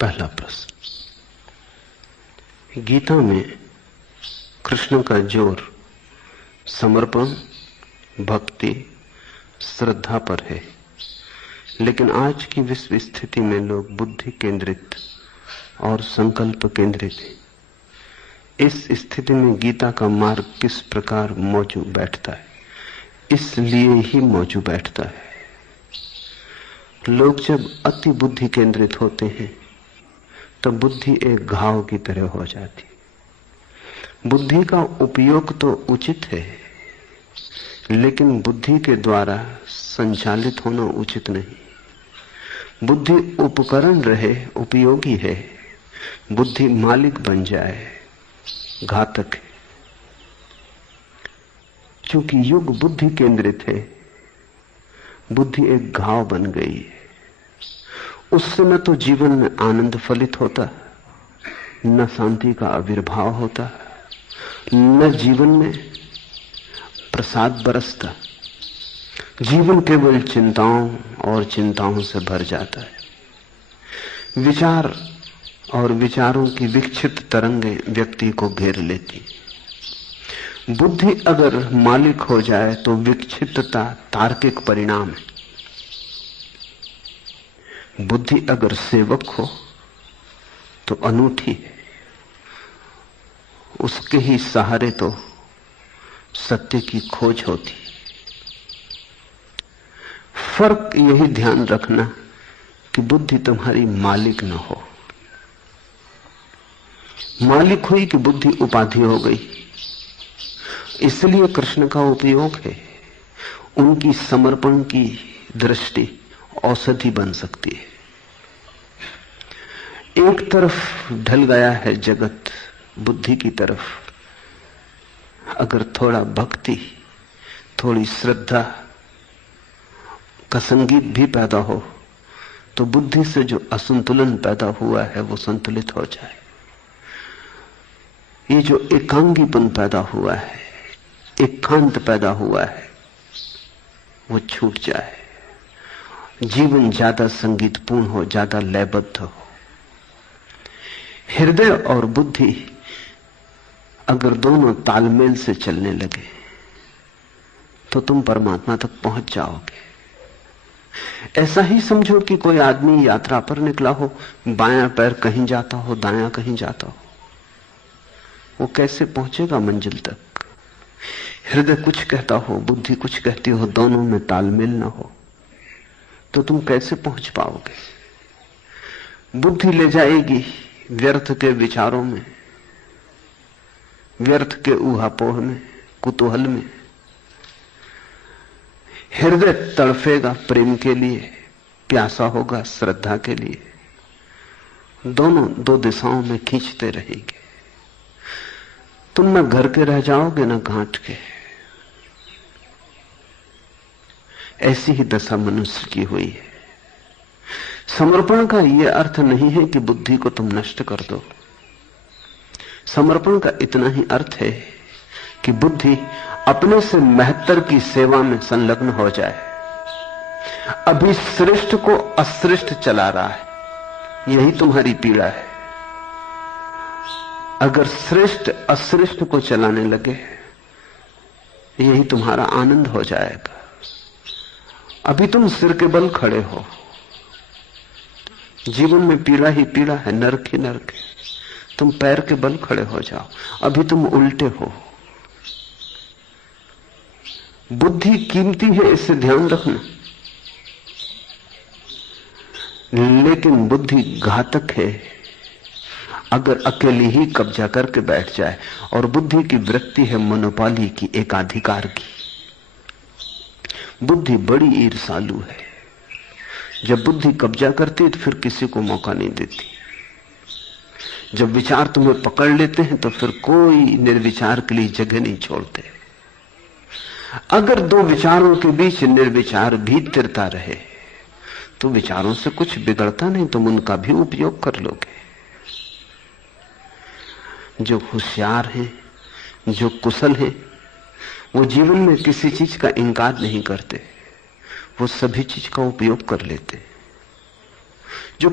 पहला प्रश्न। गीता में कृष्ण का जोर समर्पण, भक्ति, श्रद्धा पर है, लेकिन आज की विश्व स्थिति में लोग बुद्धि केंद्रित और संकल्प केंद्रित हैं। इस स्थिति में गीता का मार्ग किस प्रकार मौजू बैठता है? इसलिए ही मौजू बैठता है। लोग जब अति बुद्धि केंद्रित होते हैं तो बुद्धि एक घाव की तरह हो जाती। बुद्धि का उपयोग तो उचित है, लेकिन बुद्धि के द्वारा संचालित होना उचित नहीं। बुद्धि उपकरण रहे, उपयोगी है। बुद्धि मालिक बन जाए, घातक है। क्योंकि युग बुद्धि केंद्रित है, बुद्धि एक घाव बन गई है। उससे न तो जीवन में आनंद फलित होता, न शांति का आविर्भाव होता, न जीवन में प्रसाद बरसता। जीवन केवल चिंताओं और चिंताओं से भर जाता है। विचार और विचारों की विक्षिप्त तरंगें व्यक्ति को घेर लेती। बुद्धि अगर मालिक हो जाए तो विक्षिप्तता तार्किक परिणाम है। बुद्धि अगर सेवक हो तो अनूठी है। उसके ही सहारे तो सत्य की खोज होती। फर्क यही ध्यान रखना कि बुद्धि तुम्हारी मालिक न हो। मालिक हुई कि बुद्धि उपाधि हो गई। इसलिए कृष्ण का उपयोग है। उनकी समर्पण की दृष्टि औषधि बन सकती है। एक तरफ ढल गया है जगत बुद्धि की तरफ। अगर थोड़ा भक्ति, थोड़ी श्रद्धा का संगीत भी पैदा हो तो बुद्धि से जो असंतुलन पैदा हुआ है वो संतुलित हो जाए। ये जो एकांगीपन पैदा हुआ है, एकांत पैदा हुआ है, वो छूट जाए। जीवन ज्यादा संगीतपूर्ण हो, ज्यादा लयबद्ध हो। हृदय और बुद्धि अगर दोनों तालमेल से चलने लगे तो तुम परमात्मा तक पहुंच जाओगे। ऐसा ही समझो कि कोई आदमी यात्रा पर निकला हो, बायां पैर कहीं जाता हो, दायां कहीं जाता हो, वो कैसे पहुंचेगा मंजिल तक? हृदय कुछ कहता हो, बुद्धि कुछ कहती हो, दोनों में तालमेल ना हो तो तुम कैसे पहुंच पाओगे? बुद्धि ले जाएगी व्यर्थ के विचारों में, व्यर्थ के ऊहापोह में, कुतूहल में। हृदय तड़फेगा प्रेम के लिए, प्यासा होगा श्रद्धा के लिए। दोनों दो दिशाओं में खींचते रहेंगे। तुम न घर के रह जाओगे न घाट के। ऐसी ही दशा मनुष्य की हुई है। समर्पण का यह अर्थ नहीं है कि बुद्धि को तुम नष्ट कर दो। समर्पण का इतना ही अर्थ है कि बुद्धि अपने से महत्तर की सेवा में संलग्न हो जाए। अभी श्रेष्ठ को अश्रेष्ठ चला रहा है, यही तुम्हारी पीड़ा है। अगर श्रेष्ठ अश्रेष्ठ को चलाने लगे, यही तुम्हारा आनंद हो जाएगा। अभी तुम सिर के बल खड़े हो। जीवन में पीड़ा ही पीड़ा है, नरक ही नरक है। तुम पैर के बल खड़े हो जाओ। अभी तुम उल्टे हो। बुद्धि कीमती है, इससे ध्यान रखना, लेकिन बुद्धि घातक है अगर अकेली ही कब्जा करके बैठ जाए। और बुद्धि की वृत्ति है मोनोपाली की, एकाधिकार की। बुद्धि बड़ी ईर्षालु है। जब बुद्धि कब्जा करती है तो फिर किसी को मौका नहीं देती। जब विचार तुम्हें पकड़ लेते हैं तो फिर कोई निर्विचार के लिए जगह नहीं छोड़ते। अगर दो विचारों के बीच निर्विचार भी तिरता रहे तो विचारों से कुछ बिगड़ता नहीं, तुम उनका भी उपयोग कर लोगे। जो होशियार हैं, जो कुशल हैं, वो जीवन में किसी चीज का इंकार नहीं करते। वो सभी चीज का उपयोग कर लेते। जो